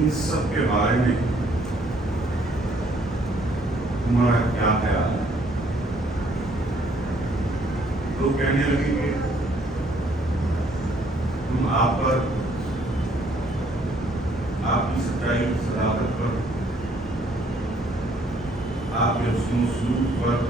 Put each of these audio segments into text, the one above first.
اس سب کے بارے میں تمہارا کیا خیال ہے؟ تو کہنے لگے کہ تم آپ پر، آپ کی سچائی کی صداقت پر، آپ کے حسن و سلوک پر،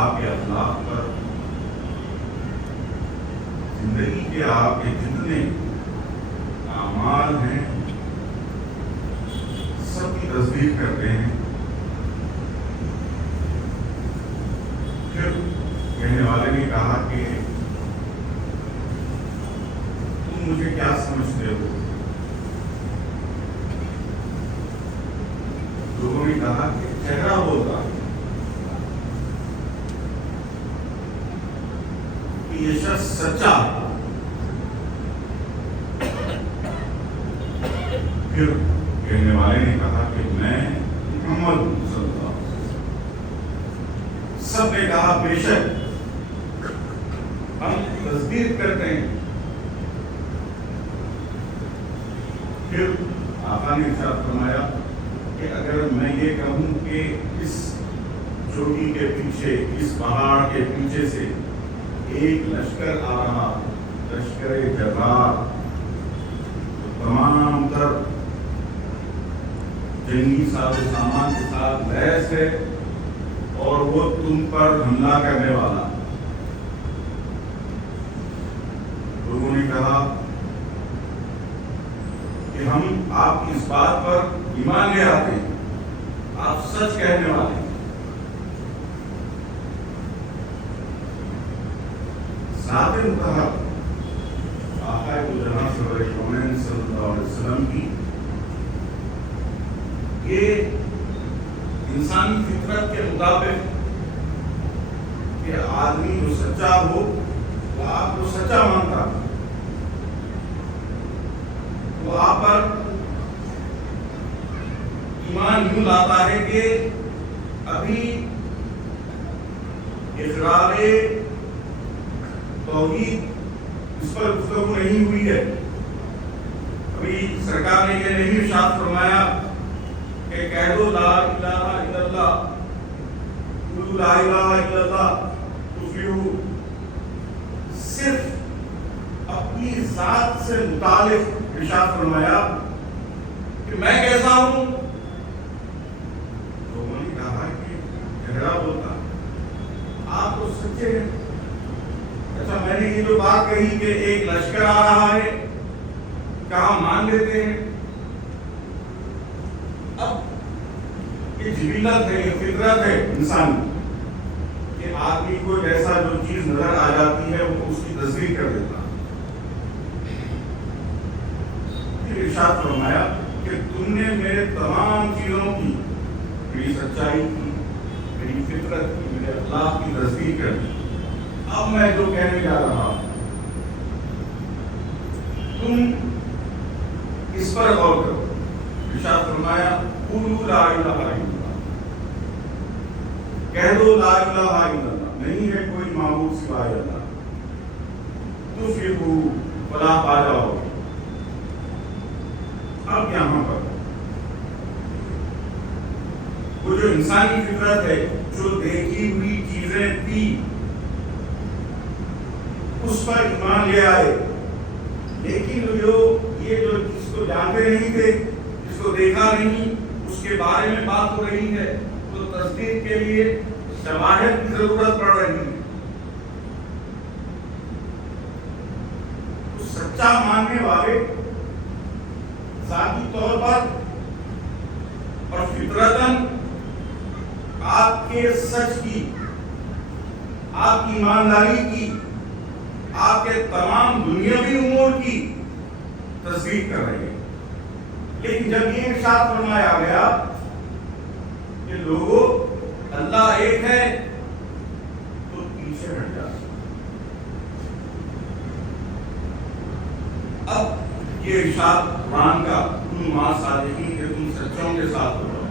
آپ کے اخلاق پر، زندگی کے آپ کے جتنے اعمال ہیں سب کی تصدیق کرتے ہیں. پھر کہنے والے نے کہا کہ تم مجھے کیا سمجھتے ہو؟ لوگوں نے کہا کہ چہرہ ہوتا کہ یہ شخص سچا. پھر کہنے والے نے کہا کہ میں محمد صلی اللہ علیہ وسلم. سب نے کہا بے شک ہم تصدیق کرتے ہیں. پھر آقا نے ارشاد فرمایا کہ اگر میں یہ کہوں کہ اس چوٹی کے پیچھے، اس پہاڑ کے پیچھے سے ایک لشکر آ رہا، لشکر جرار، تمام تر جنگی ساز و سامان کے ساتھ لیس ہے اور وہ تم پر حملہ کرنے والا۔ لوگوں نے کہا کہ ہم آپ کی اس بات پر ایمان لے آتے ہیں، آپ سچ کہنے والے ہیں۔ ذات مطہر آقا جہاں سرور کونین صلی اللہ علیہ وسلم کی یہ انسانی فطرت کے مطابق کہ آدمی جو سچا ہو وہ آپ کو سچا مانتا، وہ آپ پر ایمان یوں لاتا ہے کہ ابھی اقرار توحید اس پر گفتگو نہیں ہوئی ہے، ابھی سرکار نے یہ نہیں ارشاد فرمایا کہ کہہ دو لا الہ الا اللہ، قولوا لا الہ الا اللہ تفلحوا، صرف اپنی ذات سے متعلق ارشاد فرمایا کہ میں کیسا ہوں۔ لوگوں نے کہا کہ جھگڑا بولتا، آپ تو سچے ہیں۔ اچھا میں نے یہ جو بات کہی کہ ایک لشکر آ رہا ہے، کہاں مان لیتے ہیں؟ اب یہ جبلت ہے، یہ فطرت ہے انسانی کہ آدمی کو جیسا جو چیز نظر آ جاتی ہے وہ اس کی تصدیق کر دیتا۔ پھر ارشاد فرمایا کہ تم نے میرے تمام چیزوں کی، میری سچائی کی، میری فطرت کی، میرے اخلاق کی تصدیق کر دی، اب میں جو کہنے جا رہا ہوں تم اس پر غور کرو۔ ارشاد فرمایا قولوا لا الہ الا اللہ، کہہ دو لا الہ الا اللہ، نہیں ہے کوئی معبود سوائے اللہ، تفلحوا، فلاح پا جاؤ گے۔ اب یہاں پر وہ جو انسانی فطرت ہے، جو دیکھی ہوئی چیزیں تھی اس پر ایمان لے آئے، لیکن یہ جو جس کو جانتے نہیں تھے، جس کو دیکھا نہیں، اس کے بارے میں بات ہو رہی ہے، تو تصدیق کے لیے شواہد کی ضرورت پڑ رہی ہے۔ سچا ماننے والے ذاتی طور پر اور فطرتاً آپ کے سچ کی، آپ کی ایمانداری کی، آپ کے تمام دنیاوی امور کی تصدیق کر رہے ہیں۔ لیکن جب یہ ارشاد فرمایا گیا کہ لوگوں اللہ ایک ہے تو پیچھے ہٹ جاتے۔ اب یہ ارشاد قرآن کا تم مع صادقین کہ تم سچوں کے ساتھ ہو،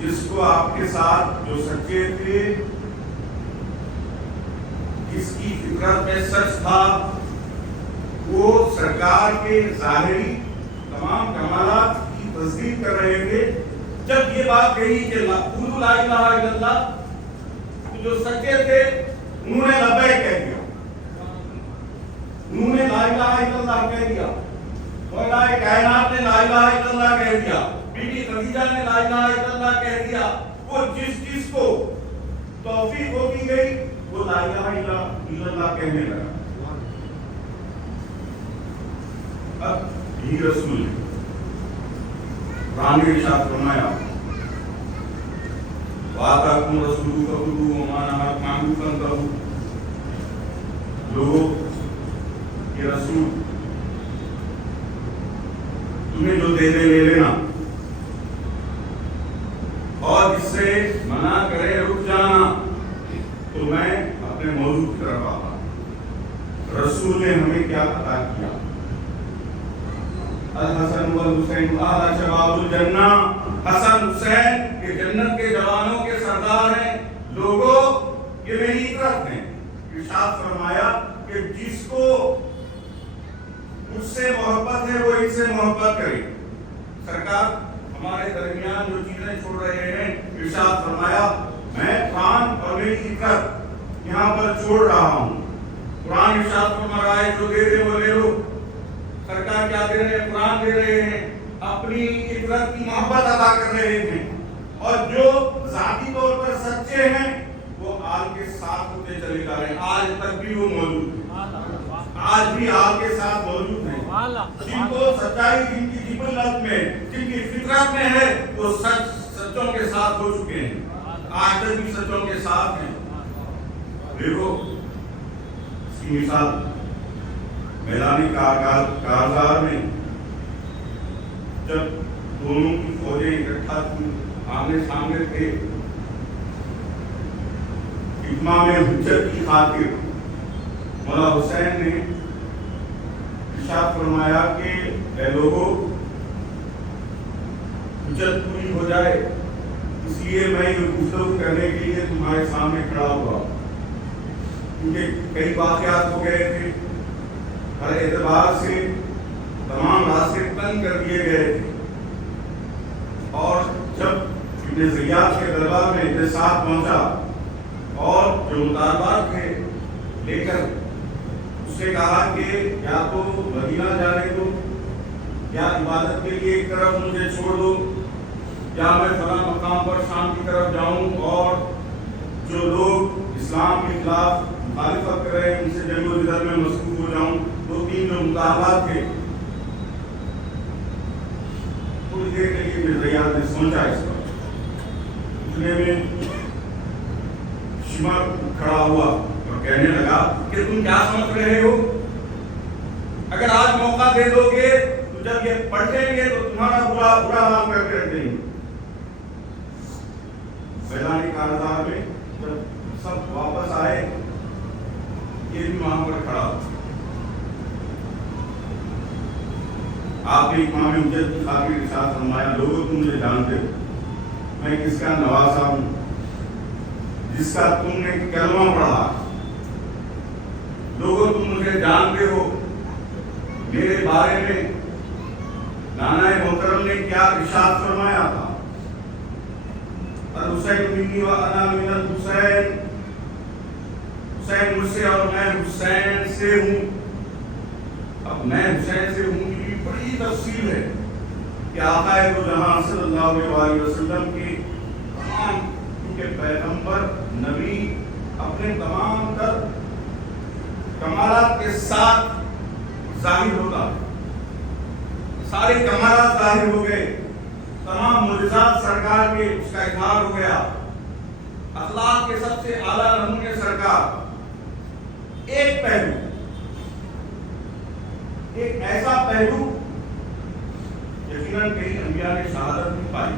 جس کو آپ کے ساتھ جو سچے تھے، جس کی فطرت میں سچ تھا، وہ سرکار کے ظاہری تمام کمالات کی تصدیق کر رہے تھے۔ جب یہ بات کہی کہ قولوا لا الہ الا اللہ، تو جو سچے تھے انہوں نے لبیک کہہ دیا، انہوں نے لا الہ الا اللہ کہہ دیا، مولا کائنات نے لا الہ الا اللہ کہہ دیا، بی بی خدیجہ نے لا الہ الا اللہ کہہ دیا۔ وہ جس کو توفیق ہوتی گئی وہ لا الہ الا اللہ کہنے لگا۔ اب یہ رسول ہے، قرآن نے ارشاد فرمایا وَآتَاكُمْ رَسُولُهُ فَخُذُوهُ وَمَا نَهَاكُمْ عَنْهُ فَانْتَهُوا۔ لوگوں یہ رسول تمہیں جو دے دے لے لینا، اور جس سے منع کرے رک جانا، تو میں اپنے موضوع کی طرف آتا۔ رسول نے ہمیں کیا عطا کیا؟ الحسن والحسین اعلیٰ شباب الجنہ، حسن حسین یہ جنت کے جوانوں کے سردار ہیں۔ لوگوں یہ میری اطرت ہیں۔ ارشاد فرمایا کہ جس کو مجھ سے محبت ہے وہ ان سے محبت کرے۔ سرکار ہمارے درمیان جو چیزیں چھوڑ رہے ہیں، ارشاد فرمایا میں کی عزت یہاں پر چھوڑ رہا ہوں۔ قرآن ارشاد فرما رہا ہے جو دے دے وہ لے لو۔ سرکار کیا دے رہے ہیں؟ قرآن دے رہے ہیں، اپنی عزت کی محبت ادا کر رہے ہیں، اور جو ذاتی طور پر سچے ہیں وہ آل کے ساتھ ہوتے چلے جا رہے ہیں۔ آج تک بھی وہ موجود ہیں، آج بھی آل کے ساتھ موجود ہیں۔ جن کو سچائی، جن کی جبلت میں، جن کی فطرت میں ہے، وہ سچوں کے ساتھ ہو چکے ہیں، آج تک بھی سچوں کے ساتھ ہیں۔ دیکھو اس کی مثال میدانی کارزار میں جب دونوں کی فوجیں اکٹھا تھی، آمنے سامنے تھے، اتمام حجت کی خاطر مولا حسین نے ارشاد فرمایا کہ اے لوگوں، حجت پوری ہو جائے اس لیے میں یہ گفتگو کرنے کے لیے تمہارے سامنے کھڑا ہوا، کیونکہ کئی واقعات ہو گئے تھے، ہر اعتبار سے تمام راستے تنگ کر دیے گئے تھے، اور جب ابن زیاد کے دربار میں احتساب پہنچا اور جو مطالبات تھے لے کر اس نے کہا کہ یا تو مدینہ جانے دو، یا عبادت کے لیے ایک طرف مجھے چھوڑ دو، یا میں فلاں مقام پر شام کی طرف جاؤں اور جو لوگ اسلام کے خلاف مخالفت کر رہے ہیں ان سے جنگ و جدل میں مصروف ہو جاؤں۔ دو تین جو مطالبات تھے، تھوڑی دیر کے لیے ابن زیاد نے سوچا اس پر، اتنے میں شمر کھڑا ہوا اور کہنے لگا کہ تم کیا سمجھ رہے ہو؟ اگر آج موقع دے دو گے تو جب یہ پلٹیں گے تو تمہارا برا حال کر کے رکھ دیں گے۔ میدانی کارزار میں جب سب واپس آئے، یہ بھی وہاں پر کھڑا ہوا۔ آپ نے امام حجت کی خاطر ارشاد فرمایا، لوگوں تم مجھے جانتے ہو، میں کس کا نواسا ہوں، جس کا تم نے کلمہ پڑھا، لوگوں تم مجھے جانتے ہو، میرے بارے میں نانا محترم نے کیا ارشاد فرمایا تھا، الحسین منی و انا من الحسین، حسین مجھ سے اور میں حسین سے ہوں۔ اب میں حسین سے ہوں کی بڑی تفصیل ہے کہ آقا دو جہاں صلی اللہ علیہ وسلم کی تمام، کیونکہ پیغمبر نبی اپنے تمام تر کمالات کے ساتھ ظاہر ہوتا، سارے کمالات ظاہر ہو گئے، تمام معجزات سرکار کے اس کا اظہار ہو گیا، اخلاق کے سب سے اعلیٰ نمونے سرکار۔ ایک پہلو، ایک ایسا پہلو یقیناً کئی انبیاء نے شہادت نہیں پائی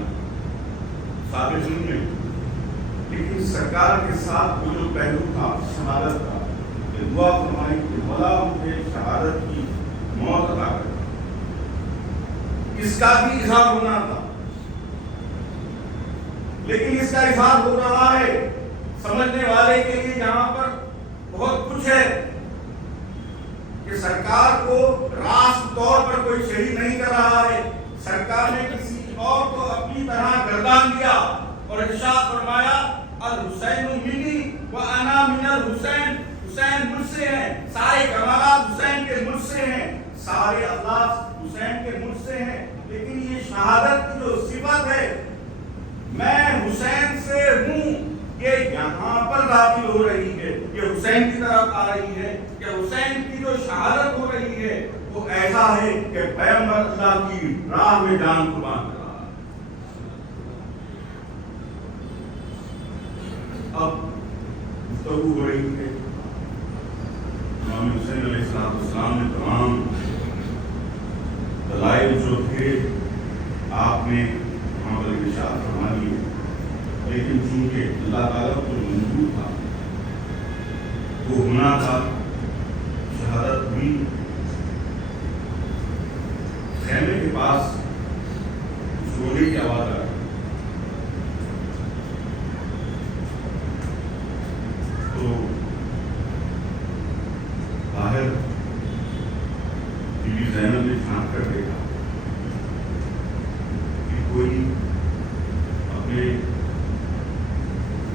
ثابت میں، لیکن سرکار کے ساتھ وہ جو پہلو تھا شہادت کا، کہ دعا فرمائی کہ مولا مجھے شہادت کی موت عطا کر، اس کا بھی اظہار ہونا تھا، لیکن اس کا اظہار ہو رہا ہے سمجھنے والے کے لیے یہاں پر بہت کچھ ہے کہ سرکار کو راست طور پر کوئی شہید نہیں کر رہا ہے، سرکار نے کسی اور کو اپنی طرح گردان دیا اور ارشاد فرمایا الحسین منی و انا من الحسین، حسین مجھ سے ہیں، سارے کمالات حسین کے مجھ سے ہیں، سارے اخلاق حسین کے مجھ سے ہیں، لیکن یہ شہادت کی جو صفت ہے میں حسین سے ہوں، یہ یہاں پر داخل ہو رہی ہے، یہ حسین کی طرف آ رہی ہے کہ حسین کی جو شہادت ہو رہی ہے وہ ایسا ہے کہ پیغمبر اللہ کی راہ میں جان قربان کر رہا ہے۔ اب گفتگو ہو رہی ہے، امام حسین علیہ السلام نے تمام دلائل جو تھے آپ نے وہاں پر ارشاد فرما دیے، لیکن چونکہ اللہ تعالیٰ کو منظور تھا، وہ ہونا تھا، شہادت ہوئی، خیمے کے پاس رونے کی آواز آئی، تو باہر بی بی زینب نے جھانک کر دیکھا کہ کوئی اپنے